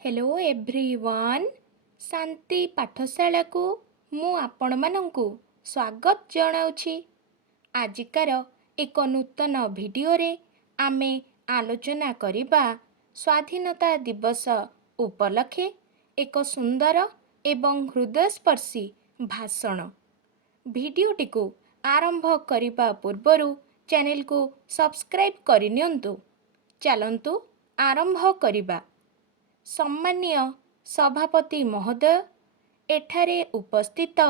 Hello everyone शांति पाठशाला को मु आपण मानंकु स्वागत जनाउछि। आजिकार एक नूतन भिडियो रे आमे आलोचना करिबा स्वाधीनता दिवस उपलक्षे एक सुंदर एवं हृदयस्पर्शी भाषण। भिडियोटी को आरंभ करिबा पूर्वरु चैनल को सब्सक्राइब करिनियंतु। चलंतु आरंभ करिबा। सम्मानीय सभापति महोदय, एठारे उपस्थित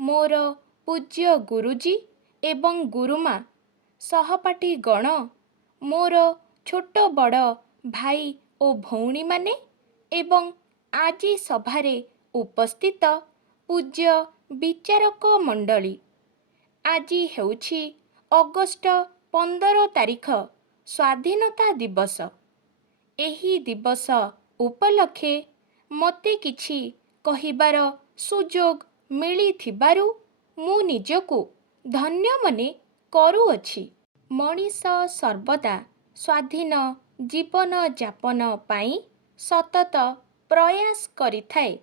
मोर पूज्य गुरुजी एवं गुरुमा, सहपाठी गण, मोर छोट बड़ भाई ओ भौणी माने एवं आजी सभारे उपस्थित पूज्य विचारक मंडली। आजी हेउछि अगस्ट 15 तारिख स्वाधीनता दिवस। एही दिवस उपलक्षे मते किछि कहिबार सुजोग मिलिथिबारु मु निजको धन्य मने करूअछि। मनीष सर्वदा स्वाधीन जीवन यापन पाई सतत प्रयास करिथाए।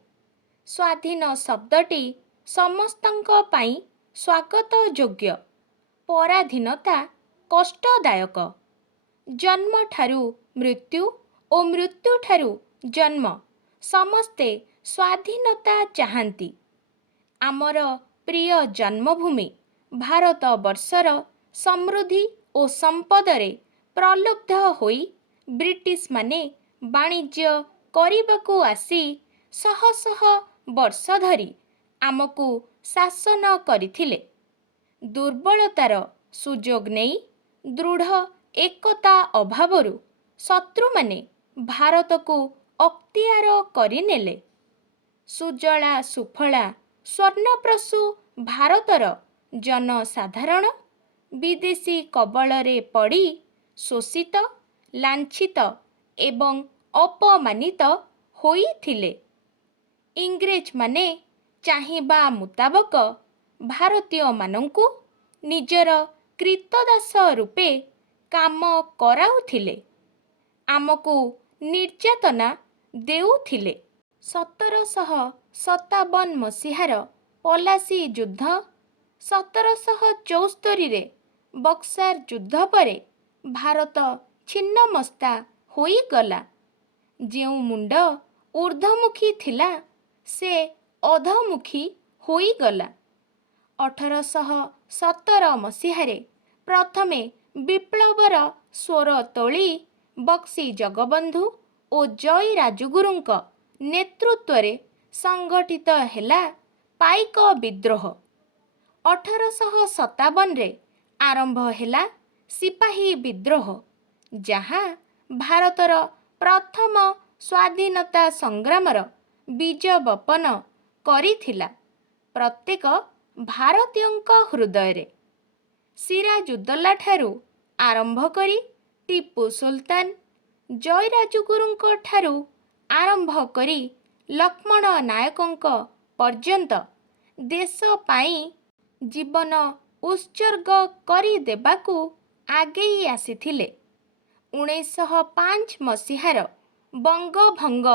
स्वाधीन शब्दटी समस्तंक पाई स्वागत योग्य। पराधीनता कष्टदायक। जन्म ठारू मृत्यु और मृत्यु ठारू जन्म समस्ते स्वाधीनता चाहंती। आमर प्रिय जन्मभूमि भारत वर्षर समृद्धि और संपदरे प्रलुब्ध होई ब्रिटिश माने वाणिज्य करिबाकू आसी शह शह वर्ष धरी आमको शासन करिथिले। दुर्बलतार सुजोग नहीं दृढ़ एकता अभावरु शत्रु माने भारत को अक्तियार करिनेले। सुजला सुफला स्वर्णप्रसू भारतर जनसाधारण विदेशी कबलरे पड़ी शोषित लांछित एवं अपमानित होइथिले। इंग्रेज माने चाहिबा मुताबक भारतीय मानंकु निजर कृतदास रूपे काम कराउथिले। आमको निर्यातना देउथिले। 1757 मसीहार पलासी युद्ध, 1774 रे बक्सार युद्ध परे भारत छिन्नमस्ता होई गला। जेउ मुंड ऊर्ध्वमुखी थिला से अधमुखी होई गला। 1817 मसीहारे प्रथमे विप्लवर स्वर तोली बक्सी जगबंधु और जय राजगुरुंक नेतृत्वरे संगठित हेला पाइक विद्रोह। 1857 रे आरंभ हेला सिपाही विद्रोह, जहाँ भारतर प्रथम स्वाधीनता संग्रामर बीज बपन करिथिला प्रत्येक भारतीयंक हृदय। सिराजुद्दौला ठारू आरंभ करी टीपू सुल्तान, जय राजगुरुंक ठारू आरंभ करी लक्ष्मण नायकंक पर्यंत देश पाई जीवन उत्सर्ग करी देबाकू आगेई आसीथिले। 1905 मसीहार बंगभंग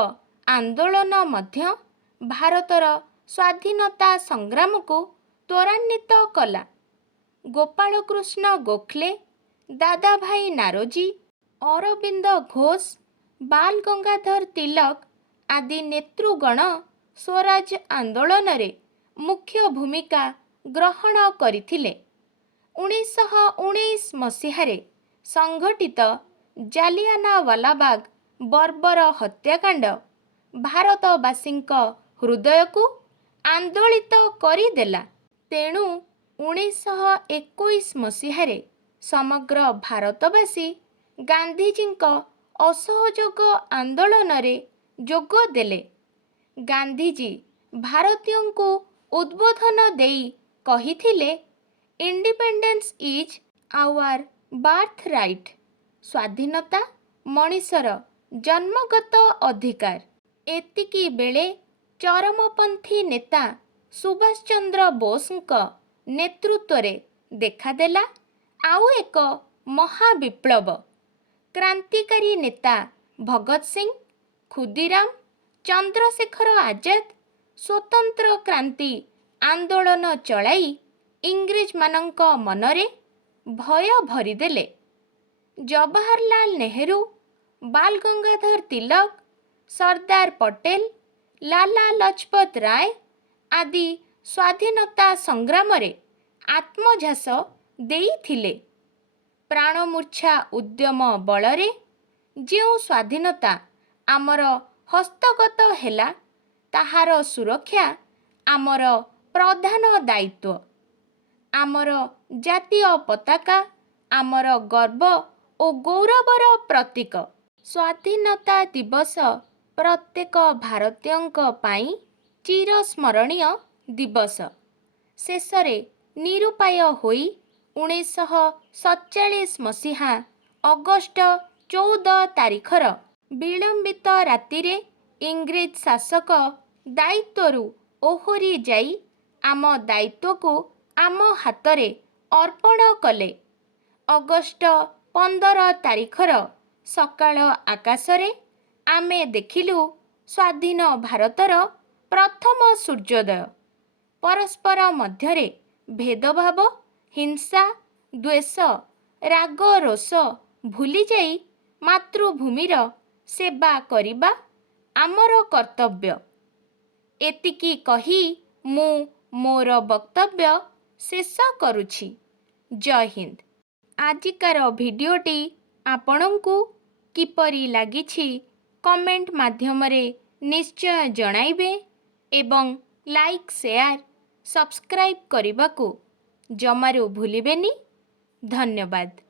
आंदोलन मध्य भारतर स्वाधीनता संग्राम को त्वरान्वित कला। गोपाल कृष्ण गोखले, दादा भाई नारोजी, अरविंद घोष, बाल गंगाधर तिलक आदि नेतृगण स्वराज आंदोलन रे मुख्य भूमिका ग्रहण करथिले। 1919 मसीहारे संघटित जालियानावालाबाग बर्बर हत्याकांड भारतवासींक हृदय को आंदोलित करिदेला। तेणु 1921 मसीहारे समग्र भारतवासी गांधीजींक असहयोग आंदोलन रे जोग देले। गांधीजी भारतीयों को उद्बोधन देई कहिथिले, independence is our birth right. स्वाधीनता मनीषर जन्मगत अधिकार। एतिकी बेले चरमपंथी नेता सुभाष चंद्र बोसଙ୍କ नेतृत्वरे देखादेला आउ एक महाविप्लव। क्रांतिकारी नेता भगत सिंह, खुदीराम ଚନ୍ଦ୍ରଶେଖର ଆଜାଦ ସ୍ୱତନ୍ତ୍ର କ୍ରାନ୍ତି ଆନ୍ଦୋଳନ ଚଳାଇ ଇଂରେଜମାନଙ୍କ ମନରେ ଭୟ ଭରିଦେଲେ। ଜବାହରଲାଲ ନେହେରୁ, ବାଲ ଗଙ୍ଗାଧର ତିଲକ, ସର୍ଦ୍ଦାର ପଟେଲ, ଲାଲା ଲଜପତ ରାୟ ଆଦି ସ୍ୱାଧୀନତା ସଂଗ୍ରାମରେ ଆତ୍ମଝାସ ଦେଇଥିଲେ। ପ୍ରାଣମୂର୍ଚ୍ଛା ଉଦ୍ୟମ ବଳରେ ଯେଉଁ ସ୍ୱାଧୀନତା ଆମର ହସ୍ତଗତ ହେଲା, ତାହାର ସୁରକ୍ଷା ଆମର ପ୍ରଧାନ ଦାୟିତ୍ୱ। ଆମର ଜାତୀୟ ପତାକା ଆମର ଗର୍ବ ଓ ଗୌରବର ପ୍ରତୀକ। ସ୍ୱାଧୀନତା ଦିବସ ପ୍ରତ୍ୟେକ ଭାରତୀୟଙ୍କ ପାଇଁ ଚିରସ୍ମରଣୀୟ ଦିବସ। ଶେଷରେ ନିରୁପାୟ ହୋଇ 1947 ମସିହା ଅଗଷ୍ଟ 14 ତାରିଖର ବିଳମ୍ବିତ ରାତିରେ ଇଂରେଜ ଶାସକ ଦାୟିତ୍ୱରୁ ଓହରି ଯାଇ ଆମ ଦାୟିତ୍ୱକୁ ଆମ ହାତରେ ଅର୍ପଣ କଲେ। ଅଗଷ୍ଟ 15 ତାରିଖର ସକାଳ ଆକାଶରେ ଆମେ ଦେଖିଲୁ ସ୍ୱାଧୀନ ଭାରତର ପ୍ରଥମ ସୂର୍ଯ୍ୟୋଦୟ। ପରସ୍ପର ମଧ୍ୟରେ ଭେଦଭାବ, ହିଂସା, ଦ୍ୱେଷ, ରାଗ ରୋଷ ଭୁଲିଯାଇ ମାତୃଭୂମିର ସେବା କରିବା ଆମର କର୍ତ୍ତବ୍ୟ। ଏତିକି କହି ମୁଁ ମୋର ବକ୍ତବ୍ୟ ଶେଷ କରୁଛି। ଜୟ ହିନ୍ଦ। ଆଜିକାର ଭିଡ଼ିଓଟି ଆପଣଙ୍କୁ କିପରି ଲାଗିଛି କମେଣ୍ଟ ମାଧ୍ୟମରେ ନିଶ୍ଚୟ ଜଣାଇବେ ଏବଂ ଲାଇକ୍, ସେୟାର, ସବସ୍କ୍ରାଇବ୍ କରିବାକୁ ଜମାରୁ ଭୁଲିବେନି। ଧନ୍ୟବାଦ।